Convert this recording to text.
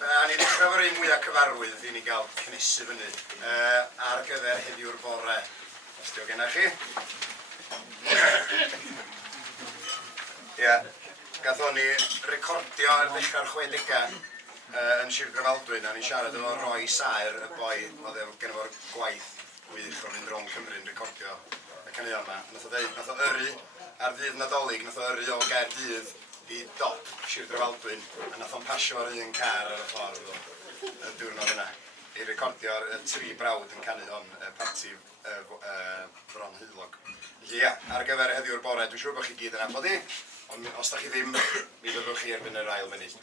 Ni ddechrau fo'r un mwyaf cyfarwydd i ni gael cynnesu fyny ar gyfer heddiw'r bore. Os diolch gennych chi. Ia, gathon ni recordio ar ddechrau'r 60au yn Sir Gryfaldwyn, a ni'n siarad efo Roy Saer, y boi oedd gen efo'r gwaith gwych o'r mynd rong Cymru'n recordio y caneuon yma. Nath o yrru ar ddydd Nadolig, nath o yrru o Gaerdydd i dop Sir Gryfaldwyn, a nath o'n pasio ar un car ar y ffordd y diwrnod yna i recordio'r tri brawd yn canu hon, parti Bron Heulog. Ia, ar gyfer heddiw'r bore, dwi'n siŵr bod chi gyd yn abod i, ond os da chi ddim, mi fyddwch chi erbyn yr ail munud.